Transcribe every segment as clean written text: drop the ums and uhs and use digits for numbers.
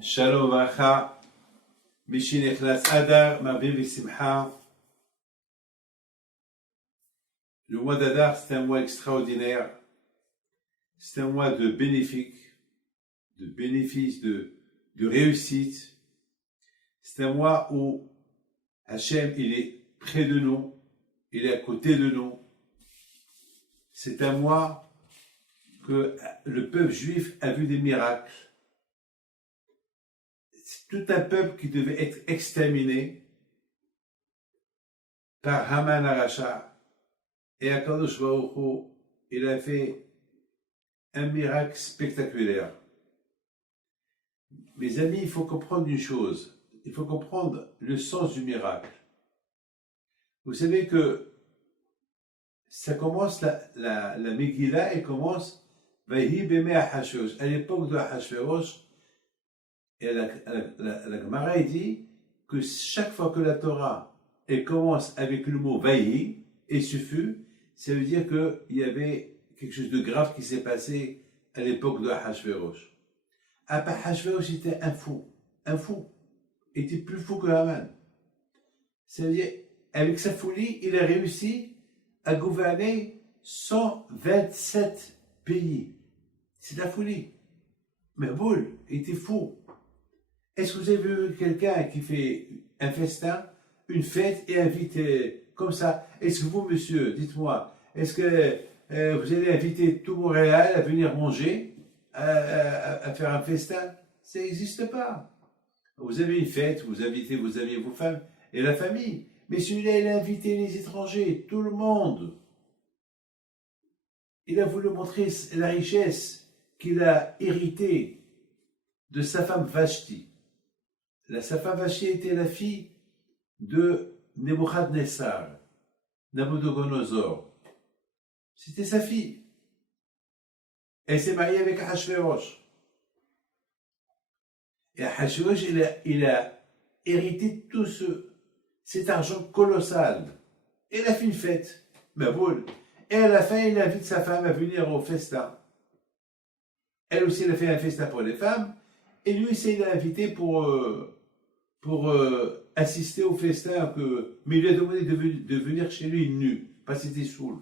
Shalom Vacha, Mishin Echlas Adar, Marbim Vissimcha. Le mois d'Adar, c'est un mois extraordinaire. C'est un mois de bénéfices, de réussite. C'est un mois où Hachem, il est près de nous, il est à côté de nous. C'est un mois que le peuple juif a vu des miracles. C'est tout un peuple qui devait être exterminé par Haman Aracha. Et Akadosh Baruch Hu, il a fait un miracle spectaculaire. Mes amis, il faut comprendre une chose. Il faut comprendre le sens du miracle. Vous savez que ça commence, la Megillah, elle commence Vahi Bemei Ahashverosh. À l'époque de Ahashverosh, et la Gemara dit que chaque fois que la Torah elle commence avec le mot Vahi, et ce fut, ça veut dire qu'il y avait quelque chose de grave qui s'est passé à l'époque de Ahashverosh. Ahashverosh était un fou. Il était plus fou que Haman. Ça veut dire, avec sa folie, il a réussi à gouverner 127 pays. C'est de la folie. Mais boule, il était fou. Est-ce que vous avez vu quelqu'un qui fait un festin, une fête et invite comme ça? Est-ce que vous, monsieur, dites-moi, est-ce que vous allez inviter tout Montréal à venir manger, à faire un festin? Ça n'existe pas. Vous avez une fête, vous invitez vos amis, vos femmes et la famille. Mais celui-là, il a invité les étrangers, tout le monde. Il a voulu montrer la richesse qu'il a héritée de sa femme Vashti. Sa femme Vashti était la fille de Nebuchadnezzar, Nabucodonosor. C'était sa fille. Elle s'est mariée avec Ahashverosh. Et Ahashverosh, il a hérité tout cet argent colossal. Et il a fait une fête, ma boule. Et à la fin, il invite sa femme à venir au festin. Elle aussi, elle a fait un festin pour les femmes. Et lui, il l'a invité pour assister au festin. Mais il lui a demandé de venir chez lui nu, parce qu'il était saoul.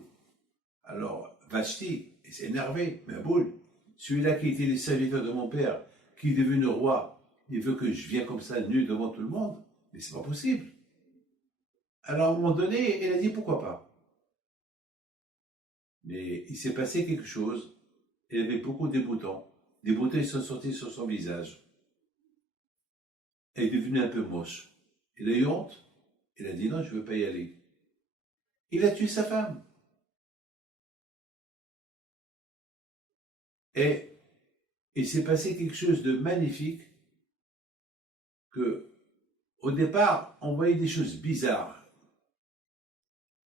Alors, Vashti, il s'est énervé, ma boule. Celui-là qui était le serviteur de mon père, qui est devenu roi, il veut que je vienne comme ça, nu, devant tout le monde. Mais c'est pas possible. Alors, à un moment donné, elle a dit pourquoi pas. Mais il s'est passé quelque chose. Il avait beaucoup de boutons. Des boutons, ils sont sortis sur son visage. Elle est devenue un peu moche. Il a eu honte. Il a dit non, je ne veux pas y aller. Il a tué sa femme. Et il s'est passé quelque chose de magnifique que, au départ, on voyait des choses bizarres.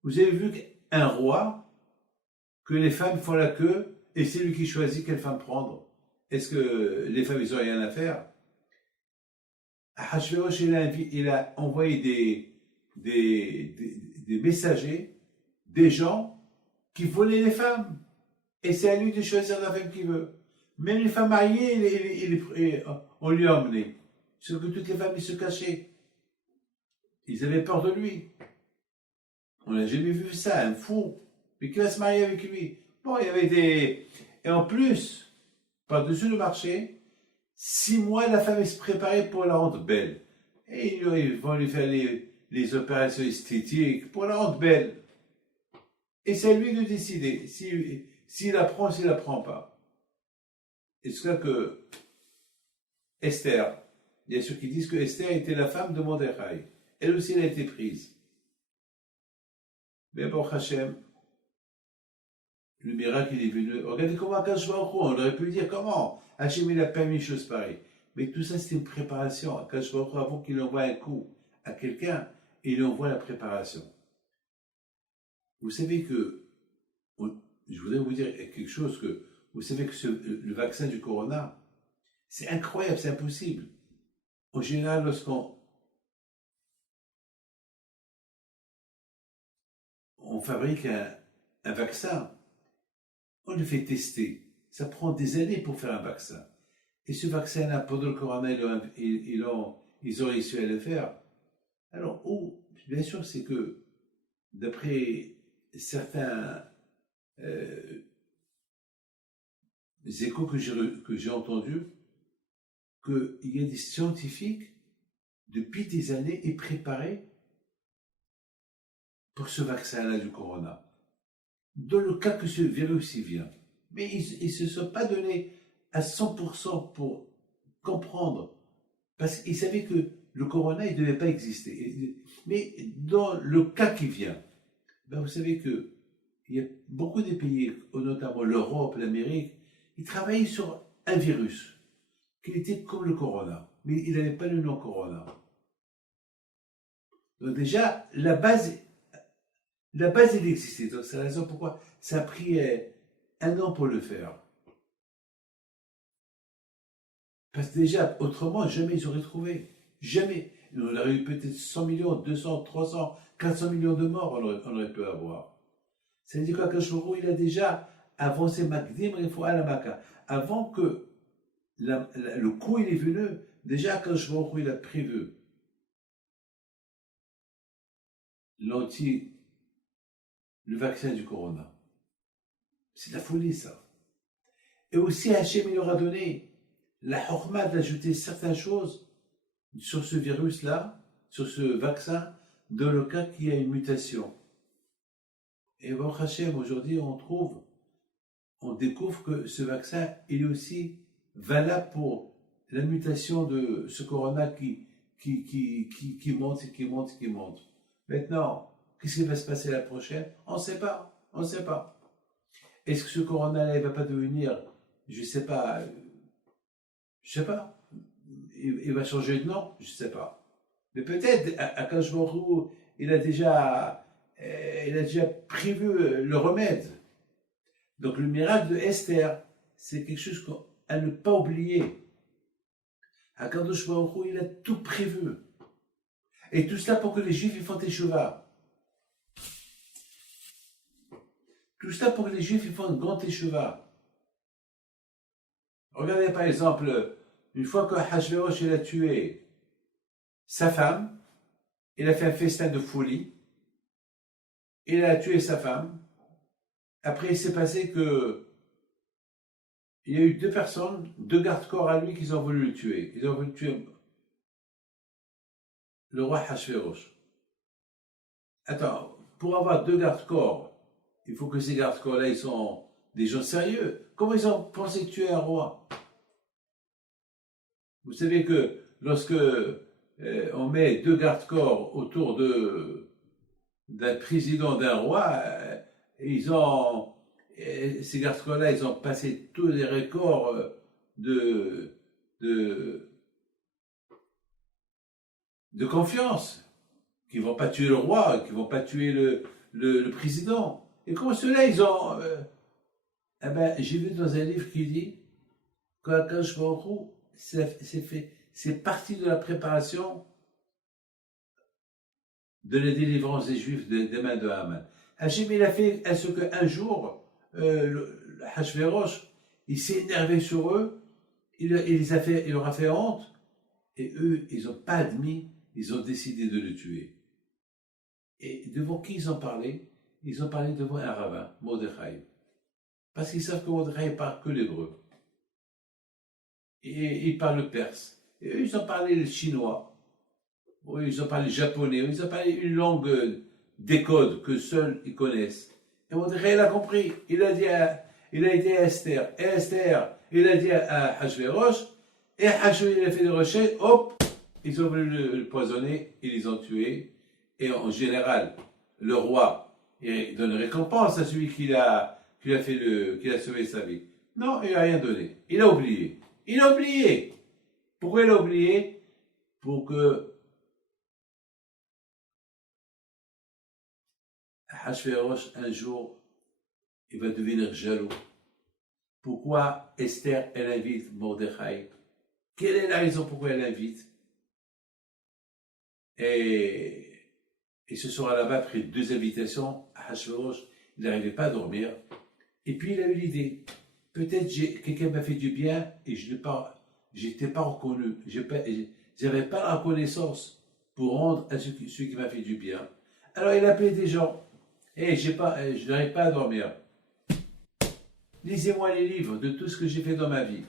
Vous avez vu qu'un roi, que les femmes font la queue et c'est lui qui choisit quelle femme prendre. Est-ce que les femmes, ils n'ont rien à faire? Ahashverosh, il a envoyé des messagers, des gens qui volaient les femmes. Et c'est à lui de choisir la femme qu'il veut. Même les femmes mariées, on lui a emmené. Sauf que toutes les femmes, ils se cachaient. Ils avaient peur de lui. On n'a jamais vu ça, un fou. Mais qui va se marier avec lui? Bon, il y avait Et en plus, par-dessus le marché, 6 mois, la femme se préparait pour la rendre belle. Et ils vont lui faire les opérations esthétiques pour la rendre belle. Et c'est à lui de décider s'il la prend, s'il la prend pas. Et c'est là que Esther, il y a ceux qui disent que Esther était la femme de Mordechai. Elle aussi, elle a été prise. Mais bon, Hachem, le miracle, il est venu. Regardez comment Akadosh Baruch Hu, on aurait pu dire comment Hachem, il a permis une chose pareille. Mais tout ça, c'était une préparation. Akadosh Baruch Hu, avant qu'il envoie un coup à quelqu'un, il envoie la préparation. Vous savez que, je voudrais vous dire quelque chose que, vous savez que le vaccin du corona, c'est incroyable, c'est impossible. En général, lorsqu'on fabrique un vaccin, on le fait tester. ça prend des années pour faire un vaccin. Et ce vaccin-là, pendant le corona, ils ont réussi à le faire. Alors, bien sûr, c'est que, d'après certains échos que j'ai entendus, qu'il y a des scientifiques, depuis des années, et préparés pour ce vaccin-là du corona. Dans le cas que ce virus y vient. Mais ils ne se sont pas donnés à 100% pour comprendre. Parce qu'ils savaient que le corona, il ne devait pas exister. Mais dans le cas qui vient, ben vous savez que il y a beaucoup de pays, notamment l'Europe, l'Amérique, ils travaillaient sur un virus qui était comme le corona, mais il n'avait pas le nom corona. Donc déjà, la base, il existait. Donc c'est la raison pourquoi ça a pris un an pour le faire. Parce que déjà, autrement, jamais ils auraient trouvé. Jamais. On aurait eu peut-être 100 millions, 200, 300, 400 millions de morts, on aurait pu avoir. Ça veut dire quoi, qu'Ashoro, il a déjà avancé Makdim, il faut à la Maka. Avant que le coup il est venu, déjà qu'Ashoro, il a prévu le vaccin du corona. C'est de la folie, ça. Et aussi, Hachem, il leur a donné la hurma d'ajouter certaines choses sur ce virus-là, sur ce vaccin, dans le cas qu'il y a une mutation. Et Baruch Hashem, aujourd'hui, on découvre que ce vaccin, il est aussi valable pour la mutation de ce corona qui monte et qui monte et qui monte. Maintenant, qu'est-ce qui va se passer la prochaine? On ne sait pas. On ne sait pas. Est-ce que ce corona-là, il ne va pas devenir, je ne sais pas, il va changer de nom, je ne sais pas. Mais peut-être, Akash Baruch Hu, il a déjà prévu le remède. Donc le miracle de Esther, c'est quelque chose à ne pas oublier. Akadosh Baruch Hu, il a tout prévu. Et tout cela pour que les Juifs ils font teshuva. Tout cela pour que les Juifs ils font une grande teshuva. Regardez par exemple, une fois que Hachvérosh il a tué sa femme, il a fait un festin de folie, il a tué sa femme. Après, il s'est passé que il y a eu deux personnes, deux gardes-corps à lui qui ont voulu le tuer. Ils ont voulu tuer le roi Hachvérosh. Attends, pour avoir deux gardes-corps, il faut que ces gardes-corps-là, ils sont des gens sérieux. Comment ils ont pensé tuer un roi? Vous savez que lorsque on met deux gardes-corps autour d'un président, d'un roi, ces gardes-corps-là, ils ont passé tous les records de confiance, qui ne vont pas tuer le roi, qui ne vont pas tuer le président. Et comme ceux-là, ils ont... j'ai vu dans un livre qui dit qu'Akash Baruch Hu, c'est partie de la préparation de la délivrance des Juifs des mains de Haman. Hachem, il a fait à ce qu'un jour, Hachvérosh, il s'est énervé sur eux, il leur a fait honte, et eux, ils n'ont pas admis, ils ont décidé de le tuer. Et devant qui ils ont parlé? Ils ont parlé devant un rabbin, Mordechai. Parce qu'ils savent que Mordechai parle que l'hébreu. Et il parle le perse. Et eux, ils ont parlé le chinois. Oui, ils ont parlé le japonais. Ils ont parlé une langue des codes que seuls ils connaissent. Et Mordechai, il a compris. Il a dit à Esther. Et Esther, il a dit à Hachvérosh. Et Hachvérosh, il a fait des recherches. Hop, ils ont voulu le poisonner. Ils les ont tués. Et en général, le roi, il donne récompense à celui qui a sauvé sa vie. Non, il n'a rien donné. Il a oublié. Il a oublié. Pourquoi il a oublié? Pour que Hachvérosh, un jour, il va devenir jaloux. Pourquoi Esther, elle invite Mordechai? Quelle est la raison pourquoi elle invite? Et ce soir là-bas, après deux invitations, Hachvérosh, il n'arrivait pas à dormir. Et puis il a eu l'idée. peut-être quelqu'un m'a fait du bien et j'étais pas reconnu. J'avais pas la reconnaissance pour rendre à celui qui m'a fait du bien. Alors il a appelé des gens. Et je n'arrive pas à dormir. Lisez-moi les livres de tout ce que j'ai fait dans ma vie.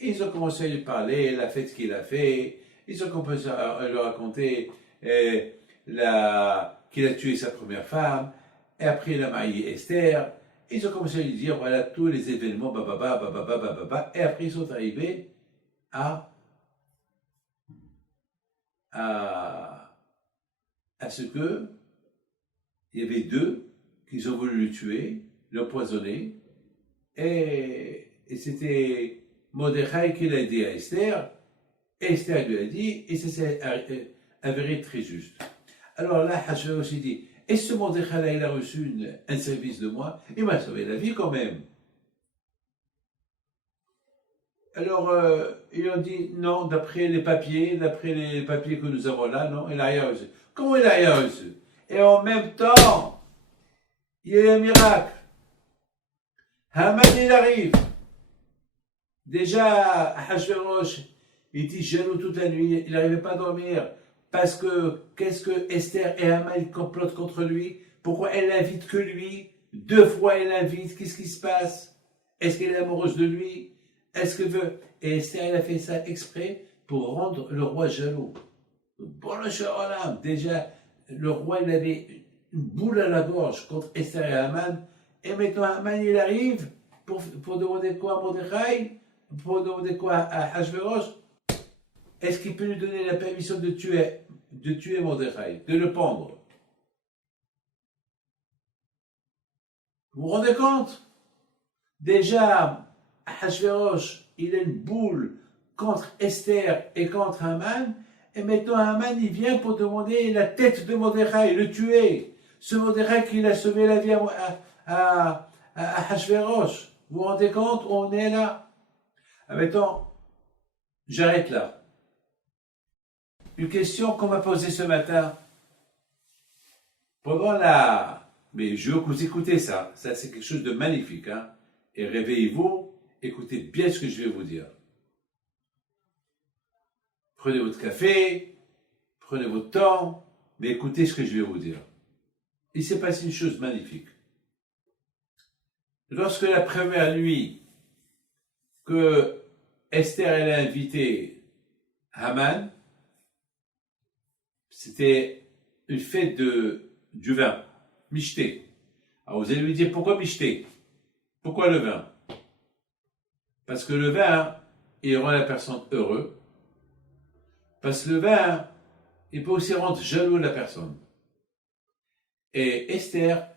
Et ils ont commencé à lui parler, la fête qu'il a fait. Ils ont commencé à lui raconter qu'il a tué sa première femme. Et après, il a marié Esther. Ils ont commencé à lui dire, voilà, tous les événements, bababa, bababa, bababa. Et après, ils sont arrivés à, à, à ce que il y avait deux qui ont voulu le tuer, l'empoisonner. Et c'était Mordechai qui l'a dit à Esther. Et Esther lui a dit, et ça s'est avéré très juste. Alors là, Hachvérosh aussi dit, et ce Mordechai-là, il a reçu un service de moi, il m'a sauvé la vie quand même. Alors, ils ont dit, non, d'après les papiers que nous avons là, non, il n'a rien reçu. Comment il n'a rien reçu? Et en même temps, il y a eu un miracle. Haman, il arrive. Déjà, Hachvérosh, il était jaloux toute la nuit, il n'arrivait pas à dormir. Parce que, qu'est-ce que Esther et Haman complotent contre lui? Pourquoi elle n'invite que lui? 2 fois elle l'invite, qu'est-ce qui se passe? Est-ce qu'elle est amoureuse de lui? Est-ce qu'elle veut? Et Esther, elle a fait ça exprès pour rendre le roi jaloux. Bon, le Shalom, déjà, le roi, il avait une boule à la gorge contre Esther et Haman. Et maintenant, Haman, il arrive pour demander quoi à Mordechai? Pour demander quoi à Hachvérosh? Est-ce qu'il peut lui donner la permission de tuer Mordechai, de le pendre? Vous vous rendez compte? Déjà, Hachvérosh, il a une boule contre Esther et contre Haman, et maintenant Haman, il vient pour demander la tête de Mordechai, le tuer. Ce Mordechai qui a sauvé la vie à Hachvérosh. Vous vous rendez compte? On est là. Maintenant, j'arrête là. Une question qu'on m'a posée ce matin. Pendant Mais je veux que vous écoutez ça. Ça, c'est quelque chose de magnifique. Hein? Et réveillez-vous, écoutez bien ce que je vais vous dire. Prenez votre café, prenez votre temps, mais écoutez ce que je vais vous dire. Il s'est passé une chose magnifique. Lorsque la première nuit que Esther elle a invité Haman, c'était une fête du vin, michté. Alors vous allez me dire, pourquoi michté? Pourquoi le vin? Parce que le vin, il rend la personne heureuse. Parce que le vin, il peut aussi rendre jaloux la personne. Et Esther,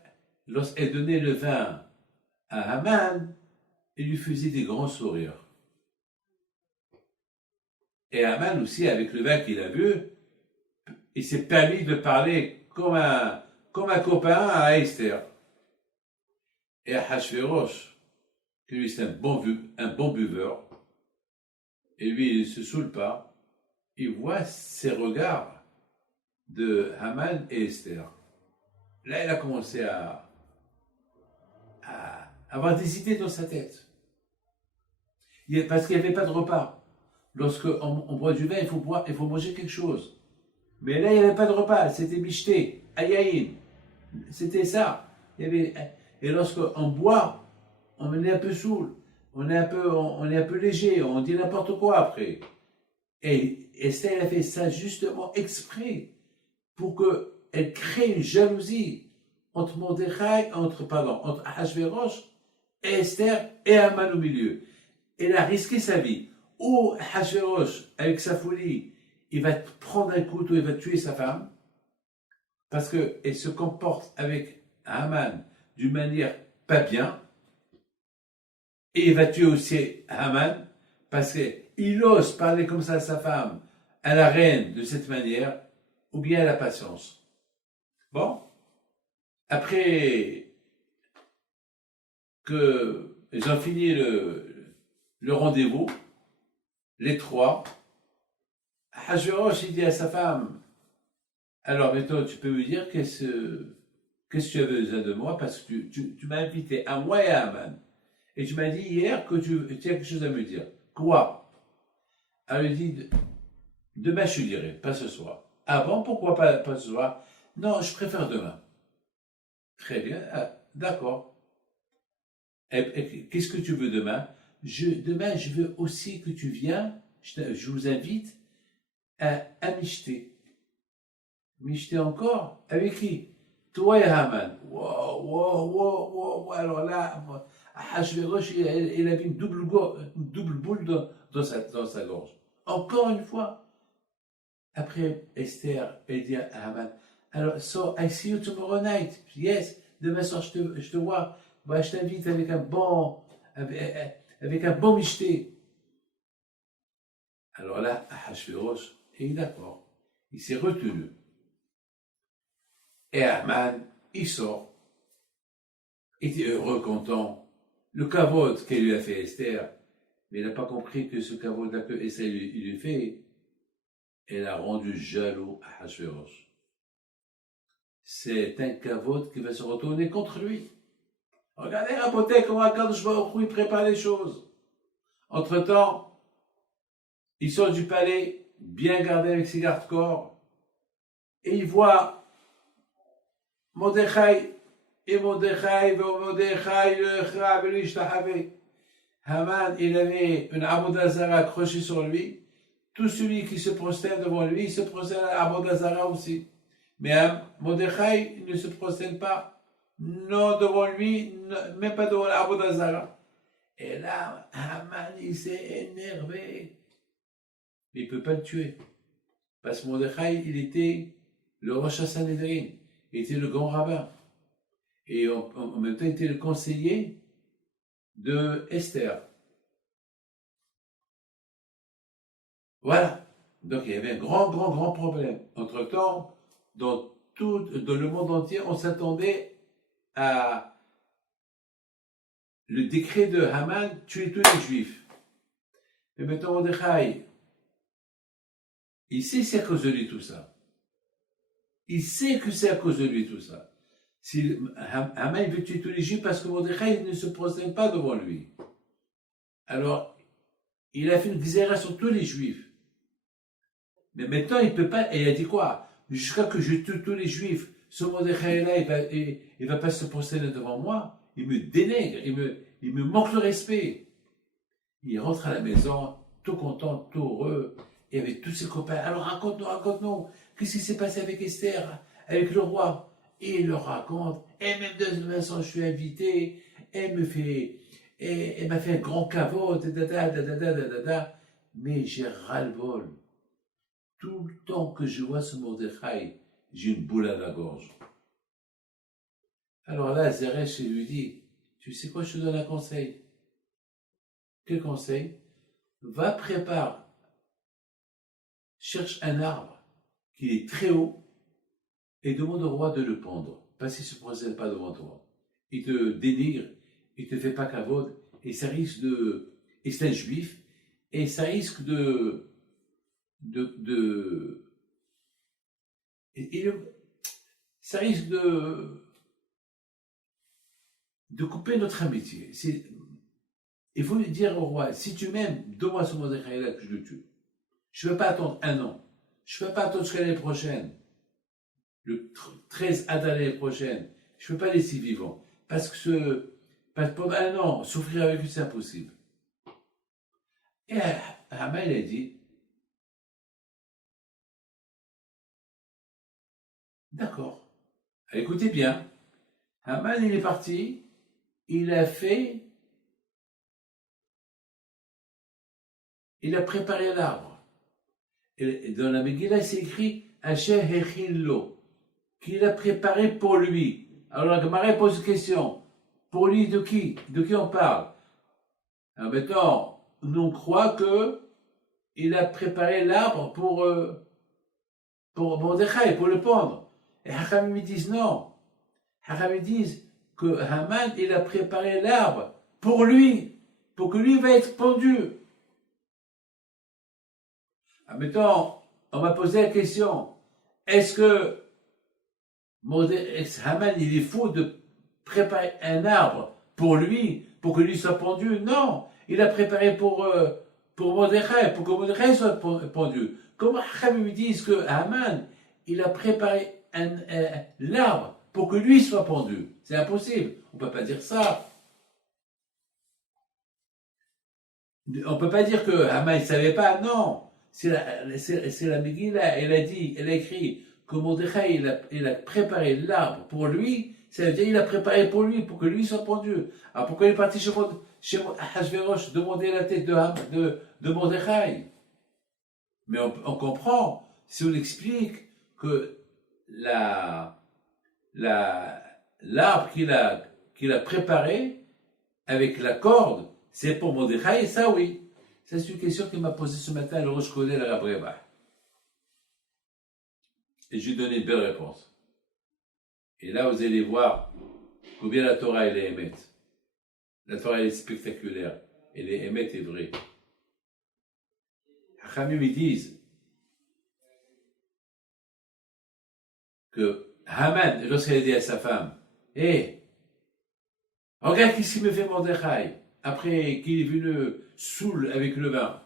lorsqu'elle donnait le vin à Haman, il lui faisait des grands sourires. Et Haman aussi, avec le vin qu'il a bu, il s'est permis de parler comme un copain à Esther. Et à Hachvérosh, que lui c'est un bon buveur, et lui il ne se saoule pas, il voit ces regards de Haman et Esther. Là, il a commencé à avoir des idées dans sa tête. Parce qu'il n'y avait pas de repas. Lorsqu'on boit du vin, il faut manger quelque chose. Mais là, il n'y avait pas de repas, c'était michté, ayaïn. C'était ça. Et lorsqu'on boit, on est un peu saoul, on est un peu léger, on dit n'importe quoi après. Et Esther a fait ça justement exprès pour qu'elle crée une jalousie entre entre Hachvérosh et Esther et Haman au milieu. Elle a risqué sa vie. Ou Hachvérosh, avec sa folie, il va prendre un couteau, il va tuer sa femme, parce qu'elle se comporte avec Haman d'une manière pas bien, et il va tuer aussi Haman, parce qu'il ose parler comme ça à sa femme, à la reine de cette manière, ou bien à la patience. Bon, après qu'ils ont fini le rendez-vous, les trois, Hachvérosh, il dit à sa femme, alors maintenant tu peux me dire qu'est-ce que tu as besoin de moi, parce que tu m'as invité à moi et à Haman. Et tu m'as dit hier que tu as quelque chose à me dire. Quoi? Elle lui dit, demain je te dirai, pas ce soir. Ah bon, pourquoi pas ce soir? Non, je préfère demain. Très bien, d'accord. Et qu'est-ce que tu veux demain? Demain, je veux aussi que tu viennes, je vous invite à m'acheter. M'acheter encore? Avec qui? Toi et Haman. Wow, wow, wow, wow. Alors là, Achashverosh, il avait une double boule dans sa gorge. Encore une fois. Après, Esther, elle dit à Haman, alors, so I see you tomorrow night. Yes, demain soir, je te vois. Bah, je t'invite avec un bon michté. Alors là, Achashverosh est d'accord. Il s'est retenu. Et Haman, il sort. Il était heureux, content. Le kavod qu'elle lui a fait Esther, mais il n'a pas compris que ce kavod-là que Esther lui fait, elle a rendu jaloux à Achashverosh. C'est un kavod qui va se retourner contre lui. Regardez, Rabotek, comment Akadosh Baruch Hu, il prépare les choses. Entre-temps, il sort du palais, bien gardé avec ses gardes-corps, et il voit Mordechai, et Mordechai, le Chra, lui, Ishtahavé. Haman, il avait une Avodah Zarah accrochée sur lui. Tout celui qui se prosterne devant lui, il se prosterne à Avodah Zarah aussi. Mais Mordechai, il ne se prosterne pas. Non devant lui, même pas devant Avodah Zarah. Et là, Haman, il s'est énervé. Mais il ne peut pas le tuer. Parce que Mordechai, il était le Rosh Sanhedrin. Il était le grand rabbin. Et en même temps, il était le conseiller de Esther. Voilà. Donc, il y avait un grand problème. Entre-temps, dans le monde entier, on s'attendait à le décret de Haman tuer tous les Juifs. Mais maintenant, Mordechai, il sait que c'est à cause de lui tout ça. Il sait que c'est à cause de lui tout ça. Si Haman veut tuer tous les Juifs parce que Mordechai ne se prosterne pas devant lui. Alors, il a fait une xéra sur tous les Juifs. Mais maintenant, il ne peut pas. Et il a dit quoi? Jusqu'à que je tue tous les Juifs, ce Mordechai-là, il va pas se prosterner devant moi. Il me dénigre, il me manque le respect. Il rentre à la maison, tout content, tout heureux, et avec tous ses copains. Alors raconte-nous, qu'est-ce qui s'est passé avec Esther, avec le roi? Et il leur raconte, et même de toute façon, je suis invité, elle m'a fait un grand caveau, mais j'ai ras-le-bol. Tout le temps que je vois ce Mordechai, j'ai une boule à la gorge. Alors là, Zeresh lui dit, tu sais quoi, je te donne un conseil. Quel conseil? Va préparer, cherche un arbre qui est très haut et demande au roi de le pendre, parce qu'il ne se procède pas devant toi. Il te dénigre, il ne te fait pas cavode, et ça risque de... Et c'est un juif, et ça risque ça risque de couper notre amitié. Il faut lui dire au roi, si tu m'aimes, donne-moi ce Mordechai-là que je le tue. Je ne veux pas attendre un an. Je ne veux pas attendre jusqu'à l'année prochaine. Le 13 Adar l'année prochaine. Je ne peux pas laisser vivant. Parce que pendant un an, souffrir avec lui, c'est impossible. Et Haman, il a dit, d'accord. Écoutez bien. Haman, il est parti. Il a préparé l'arbre. Et dans la Megillah, c'est écrit Asher Hechinlo, qu'il a préparé pour lui. Alors la Gemara pose une question. Pour lui, de qui? De qui on parle? Alors maintenant, nous on croit que il a préparé l'arbre pour Mordechai, pour le pendre. Et Hachamim disent non. Hachamim disent que Haman, il a préparé l'arbre pour lui, pour que lui va être pendu. Maintenant, on m'a posé la question, est-ce que Haman, il est fou de préparer un arbre pour lui, pour que lui soit pendu. Non, il a préparé pour Mordechai, pour que Mordechai soit pendu. Comment Chachamim me disent que Haman, il a préparé l'arbre pour que lui soit pendu? C'est impossible. On ne peut pas dire ça. On ne peut pas dire que Haman ne savait pas. Non. C'est la Megillah. Elle a dit, elle a écrit que Mordechai, il a préparé l'arbre pour lui. Ça veut dire qu'il a préparé pour lui, pour que lui soit pendu. Alors pourquoi il est parti chez Hachvérosh demander la tête de Mordechai? Mais on comprend, si on explique que l'arbre qu'il a préparé avec la corde, c'est pour Mordechai, et ça oui. Ça, c'est une question qu'il m'a posée ce matin, le Rosh Kollel à la Breva. Et je lui ai donné une belle réponse. Et là, vous allez voir combien la Torah, elle est émette. La Torah, elle est spectaculaire. Elle est émette et vraie. Chachamim, ils disent que Haman, lorsqu'il a dit à sa femme, hé, regarde qu'est-ce qu'il me fait Mordechai, après qu'il est venu saoul avec le vin.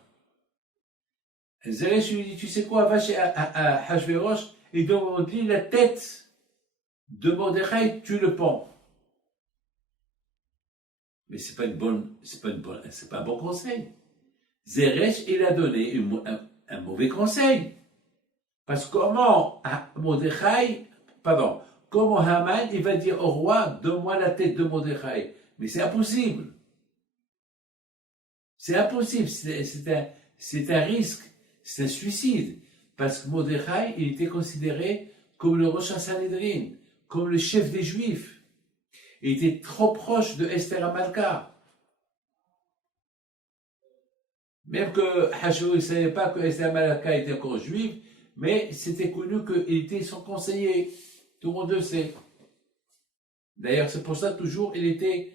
Zeresh lui dit, tu sais quoi, va chez Hachvérosh et demande-lui la tête de Mordechai, tu le pends. Mais c'est pas un bon conseil. Zeresh, il a donné un mauvais conseil. Parce que comment comment Haman, il va dire au roi, donne-moi la tête de Mordechai. Mais c'est impossible. C'est impossible, c'est un risque, c'est un suicide. Parce que Mordechai, il était considéré comme le Rosh Sanhedrin, comme le chef des Juifs. Il était trop proche de Esther Amalka. Même que Hachou ne savait pas que Esther Amalka était encore juive, mais c'était connu qu'il était son conseiller. Tout le monde le sait. D'ailleurs, c'est pour ça toujours il était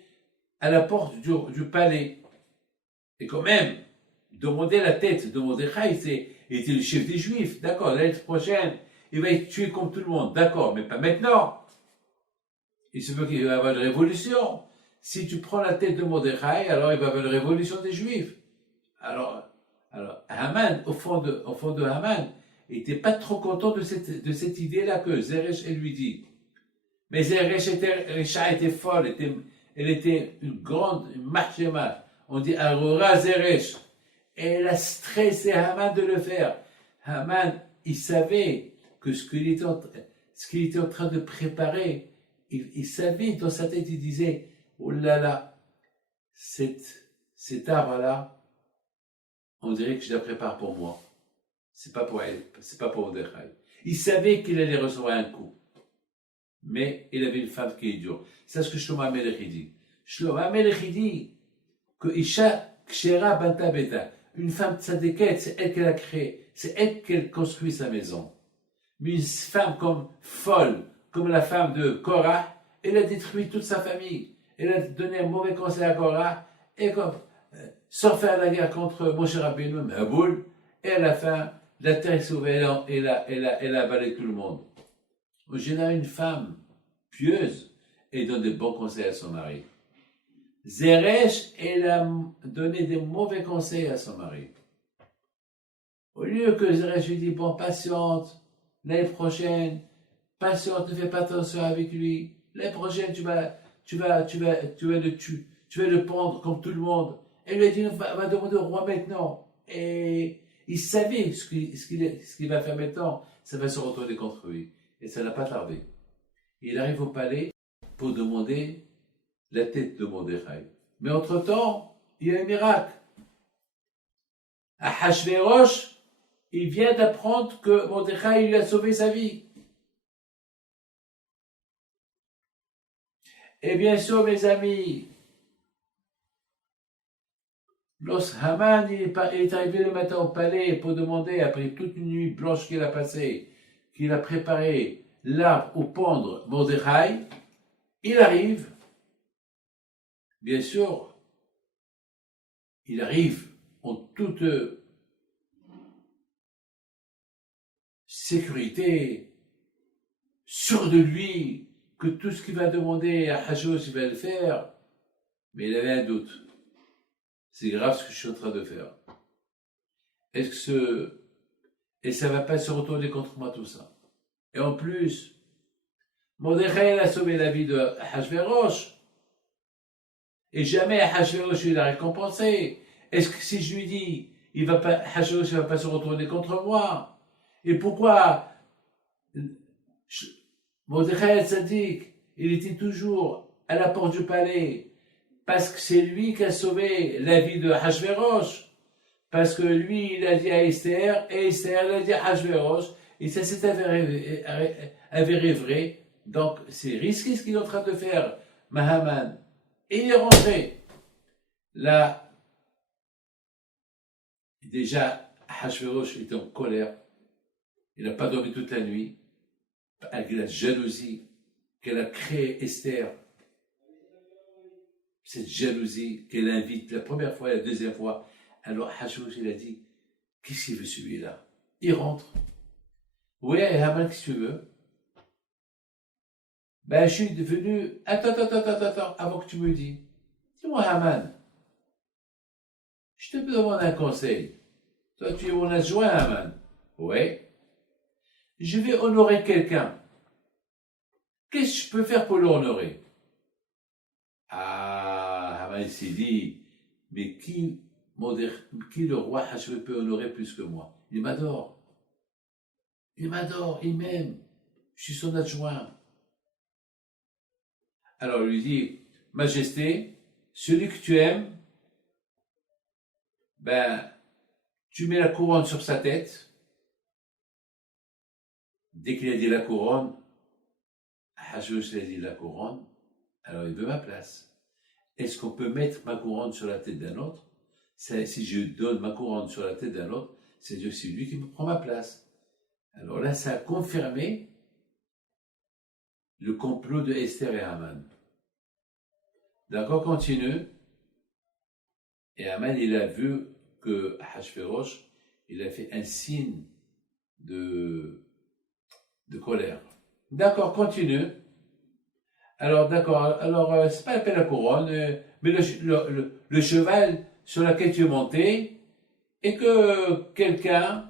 à la porte du palais. Et quand même, demander la tête de Mordechai, il était le chef des Juifs. D'accord, l'année prochaine, il va être tué comme tout le monde. D'accord, mais pas maintenant. Il se peut qu'il va y avoir une révolution. Si tu prends la tête de Mordechai, alors il va y avoir une révolution des Juifs. Alors Haman, au fond de Haman, il n'était pas trop content de cette idée-là que Zeresh lui dit. Mais Zeresh était folle, elle était une grande marchema. On dit Aurora Zeresh. Et elle a stressé Haman de le faire. Haman, il savait que ce qu'il était en train de préparer, il savait dans sa tête, il disait, oh là là, cet arbre-là, on dirait que je la prépare pour moi. C'est pas pour elle, c'est pas pour Mordechai. Il savait qu'il allait recevoir un coup. Mais il avait une femme qui est dure. C'est ce que Shlomo HaMelech dit. Shlomo HaMelech dit que Isha Kshera Banta Beta, une femme tzadékette, c'est elle qui l'a créée, c'est elle qui construit sa maison. Mais une femme comme folle, comme la femme de Korah, elle a détruit toute sa famille. Elle a donné un mauvais conseil à Korah, et comme, sans faire la guerre contre Moshe Rabbeinu, mais à boule, et à la fin, la terre s'est ouverte et elle a avalé tout le monde. En général, une femme pieuse, elle donne des bons conseils à son mari. Zeresh, elle a donné des mauvais conseils à son mari. Au lieu que Zeresh lui dit, bon, patiente, l'année prochaine, patiente, ne fais pas attention avec lui. L'année prochaine, tu vas le pendre comme tout le monde. Elle lui a dit, va demander au roi maintenant. Et il savait ce qu'il va faire maintenant. Ça va se retourner contre lui. Et ça n'a pas tardé. Il arrive au palais pour demander la tête de Mordechai. Mais entre-temps, il y a un miracle. À Hachvérosh, il vient d'apprendre que Mordechai lui a sauvé sa vie. Et bien sûr, mes amis, lorsque Haman est arrivé le matin au palais pour demander, après toute une nuit blanche qu'il a passée, qu'il a préparé l'arbre où pendre Mordechai, il arrive. Bien sûr, il arrive en toute sécurité, sûr de lui, que tout ce qu'il va demander à Hachos, il va le faire. Mais il avait un doute. C'est grave ce que je suis en train de faire. Est-ce que et ça va pas se retourner contre moi tout ça? Et en plus, Mordechai a sauvé la vie de Hachvérosh. Et jamais Hachvérosh il l'a récompensé. Est-ce que si je lui dis, Hachvérosh ne va pas se retourner contre moi? Et pourquoi Mordechai Tzadik, il était toujours à la porte du palais? Parce que c'est lui qui a sauvé la vie de Hachvérosh. Parce que lui, il a dit à Esther, et Esther, elle a dit à Hachvérosh, et ça s'est avéré vrai. Donc, c'est risqué ce qu'il est en train de faire, Mahaman. Et il est rentré. Là, déjà, Hachvérosh était en colère. Il n'a pas dormi toute la nuit. Avec la jalousie qu'elle a créée, Esther. Cette jalousie qu'elle invite la première fois et la deuxième fois. Alors, Hachvérosh, il a dit, qu'est-ce qu'il veut celui-là? Il rentre. Oui, Haman, qu'est-ce que tu veux? Ben, je suis devenu. Attends, avant que tu me dis. Dis-moi, Haman, je te demande un conseil. Toi, tu es mon adjoint, Haman. Oui. Je vais honorer quelqu'un. Qu'est-ce que je peux faire pour l'honorer? Ah, Haman s'est dit, mais qui le roi Hachvérosh peut honorer plus que moi? Il m'adore. Il m'adore, il m'aime. Je suis son adjoint. Alors il lui dit, Majesté, celui que tu aimes, ben, tu mets la couronne sur sa tête. Dès qu'il a dit la couronne, Hachvérosh a dit la couronne, alors il veut ma place. Est-ce qu'on peut mettre ma couronne sur la tête d'un autre? Si je donne ma couronne sur la tête d'un autre, c'est lui qui me prend ma place. Alors là, ça a confirmé le complot de Esther et Haman. D'accord, continue. Et Haman, il a vu que Hachvérosh, il a fait un signe de colère. D'accord, continue. Alors, d'accord, alors, c'est pas la peine la couronne, mais le cheval sur lequel tu es monté, et que quelqu'un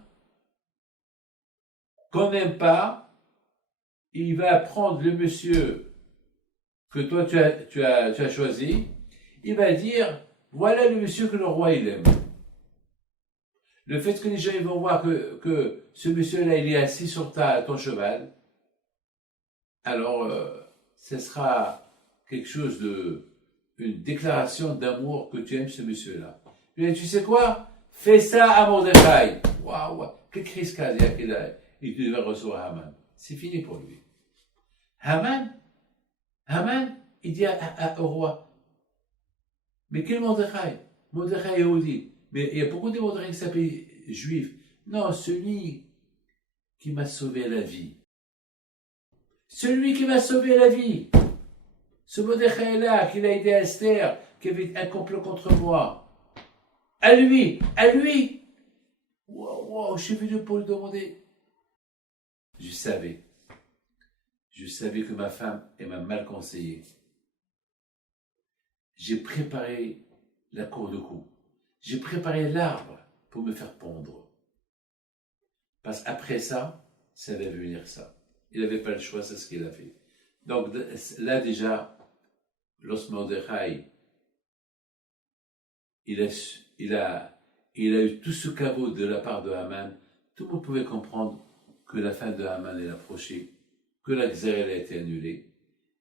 qu'on n'aime pas, il va prendre le monsieur que toi tu as choisi, il va dire, voilà le monsieur que le roi il aime. Le fait que les gens ils vont voir que ce monsieur-là il est assis sur ton cheval, alors ce sera quelque chose une déclaration d'amour que tu aimes ce monsieur-là. Mais tu sais quoi? Fais ça à Mordechai. Waouh, quelle crise cardiaque il devait recevoir Haman. C'est fini pour lui. Haman, il dit au roi, mais quel Mordechai? Mordechai Yehudi. Mais il y a beaucoup de Mordechai qui s'appellent juifs. Non, celui qui m'a sauvé la vie. Celui qui m'a sauvé la vie. Ce Mordechai-là, qui a aidé Esther, qui avait un complot contre moi. À lui. Wow, je suis venu pour lui demander. Je savais que ma femme, elle m'a mal conseillé. J'ai préparé la cour de coups. J'ai préparé l'arbre pour me faire pondre. Parce qu'après ça va venir ça. Il n'avait pas le choix, c'est ce qu'il a fait. Donc là déjà, lorsque Mordechai, il a eu tout ce caveau de la part de Haman, tout le monde pouvait comprendre que la fin de Haman est approchée, que la Xérelle a été annulée,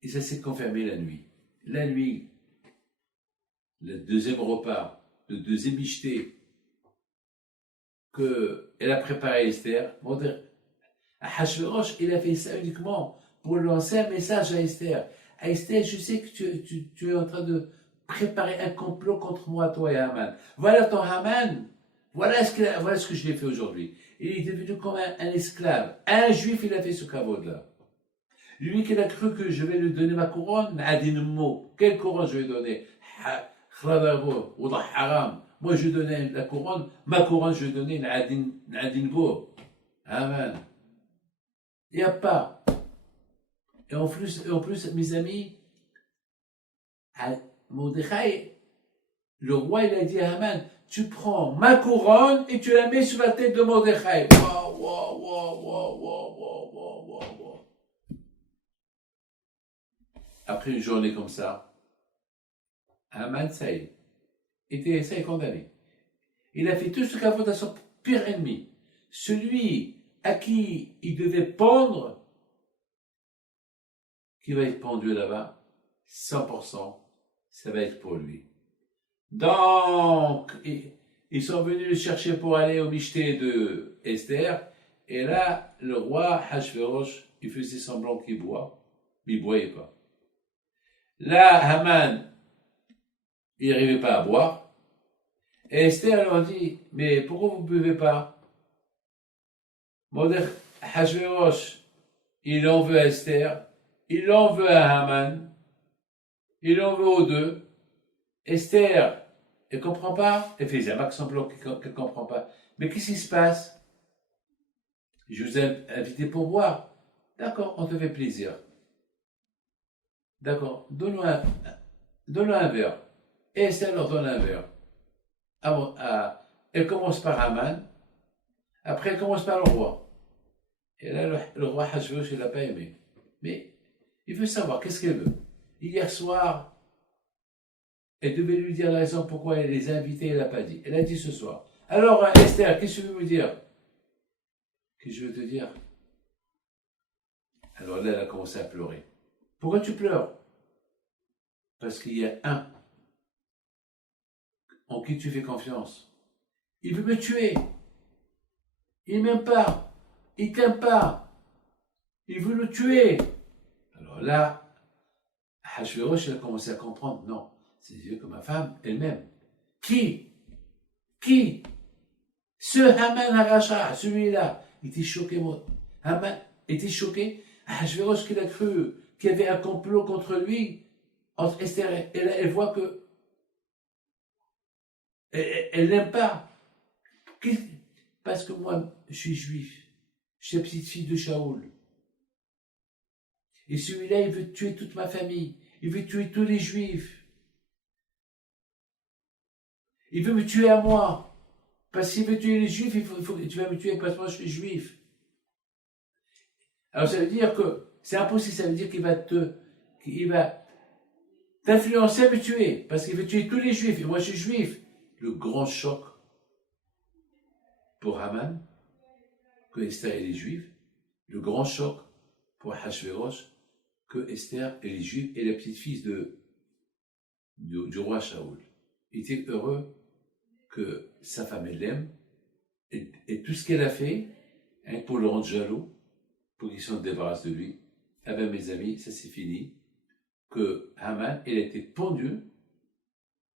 et ça s'est confirmé la nuit. La nuit, le deuxième repas, le deuxième michté qu'elle a préparé à Esther, Hachvérosh, il a fait ça uniquement pour lancer un message à Esther. À Esther, je sais que tu es en train de préparer un complot contre moi, toi et Haman. Voilà ton Haman. Voilà ce que je l'ai fait aujourd'hui. Il est devenu comme un esclave. Un juif, il a fait ce cavode-là. Lui qui a cru que je vais lui donner ma couronne, Adinmo. Quelle couronne je vais donner? Moi, je donnais la couronne. Ma couronne, je vais donner Adinbo. Amen. Il n'y a pas. Et en plus, mes amis, Mordechai, le roi, il a dit à Haman, tu prends ma couronne et tu la mets sur la tête de Mordechai. Wow, wow, wow, wow, wow, wow, wow, wow, wow. Après une journée comme ça, Haman, ça y est, ça est condamné. Il a fait tout ce qu'a fait à son pire ennemi. Celui à qui il devait pendre, qui va être pendu là-bas, 100%, ça va être pour lui. Donc, ils sont venus le chercher pour aller au michté de Esther, et là, le roi Hachvérosh, il faisait semblant qu'il boit, mais il ne boyait pas. Là, Haman, il n'arrivait pas à boire, et Esther leur dit, mais pourquoi vous ne buvez pas? Hachvérosh, il en veut à Esther, il en veut à Haman, il en veut aux deux. Esther, elle ne comprend pas, elle fait un max semblant qu'elle ne comprend pas. Mais qu'est-ce qui se passe? Je vous ai invité pour boire. D'accord, on te fait plaisir. D'accord, donne-nous un verre. Et Esther leur donne un verre. Elle commence par Haman, après elle commence par le roi. Et là, le roi Hachvérosh, il n'a pas aimé. Mais il veut savoir, qu'est-ce qu'elle veut? Hier soir, elle devait lui dire la raison pourquoi elle les a invités, elle n'a pas dit. Elle a dit ce soir. Alors, Esther, qu'est-ce que tu veux me dire? Qu'est-ce que je veux te dire? Alors là, elle a commencé à pleurer. Pourquoi tu pleures? Parce qu'il y a un en qui tu fais confiance. Il veut me tuer. Il m'aime pas. Il t'aime pas. Il veut le tuer. Alors là, Hachvérosh, elle a commencé à comprendre. Non, c'est Dieu que ma femme, elle m'aime. Qui? Ce Haman Aracha, celui-là, il était choqué. Haman était choqué. Hachvérosh, qu'il a cru qu'il y avait un complot contre lui, entre Esther et elle voit que elle n'aime pas. Parce que moi, je suis juif. Je suis la petite fille de Shaoul. Et celui-là, il veut tuer toute ma famille. Il veut tuer tous les juifs. Il veut me tuer à moi. Parce qu'il veut tuer les juifs, tu vas me tuer parce que moi je suis juif. Alors ça veut dire que c'est impossible, ça veut dire qu'il va t'influencer à me tuer. Parce qu'il veut tuer tous les juifs. Et moi je suis juif. Le grand choc pour Haman, que Esther et les juifs. Le grand choc pour Hachvérosh, que Esther et les juifs et la petite fille du roi Shaoul. Il était heureux que sa femme l'aime et tout ce qu'elle a fait, hein, pour le rendre jaloux, pour qu'il s'en débarrasse de lui. Eh bien, mes amis, ça c'est fini. Que Haman, il a été pendu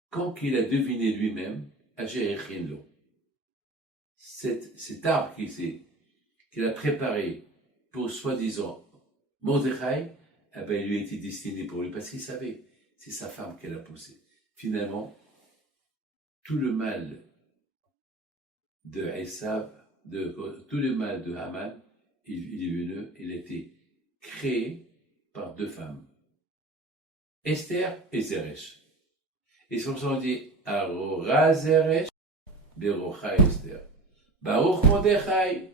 quand il a deviné lui-même à Jérichinlo. Cet arbre qu'il a préparé pour soi-disant Mordechai, eh bien, il lui a été destiné pour lui parce qu'il savait, c'est sa femme qui l'a poussé. Finalement, tout le mal de Esav, tout le mal de Haman, il a été créé par deux femmes, Esther et Zeresh. Et c'est pour ça qu'on dit Arora Zeresh, Berocha Esther. Baruch Mordechai.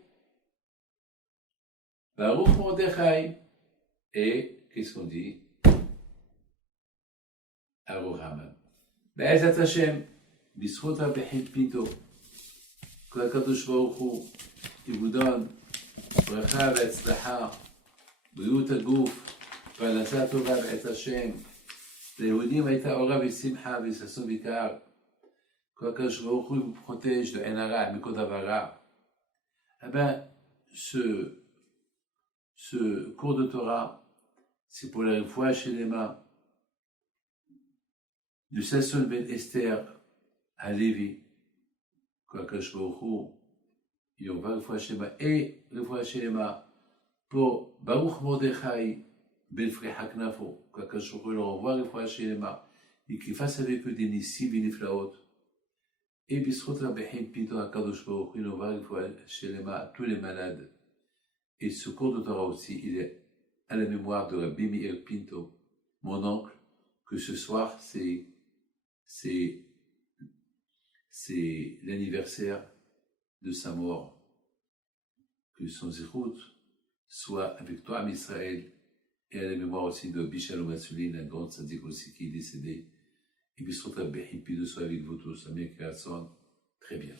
Baruch Mordechai. Et qu'est-ce qu'on dit? Aruch Haman. Be'ezat Hashem, B'zchut Rabbi Pinto, que HaKadosh Baruch Hu, il vous donne ברכה והצלחה, בריאות הגוף, פרנסה טובה בעת השם. ליהודים הייתה אורה ושמחה וששון ויקר. כל הקדוש ברוך הוא protège de עין הרע, מכל דבר רע. Eh bien, ce cours de Torah, c'est pour la foi chez les mains de Sasson ben Esther à Lévi. Que HaKadosh Baruch Hu, il envoie le foi chez les mains et le foi chez les mains pour Baruch Mordechai ben Friha Knafo. Que HaKadosh Baruch Hu leur envoie le foi chez les mains et qu'il fasse avec eux des nissim et niflaot. Et B'zchut Rabbi Pinto HaKadosh Baruch Hu, il envoie le foi chez les mains à tous les malades. Et ce cours de Torah aussi, il est à la mémoire de Rabbi Meir Pinto, mon oncle, que ce soir, c'est l'anniversaire de sa mort. Que son zérout soit avec toi, Am Israël, et à la mémoire aussi de Bishalom Assoulin, un grand tzaddik aussi qui est décédé. Et puis, surtout, de soit avec vous tous, Amen, très bien.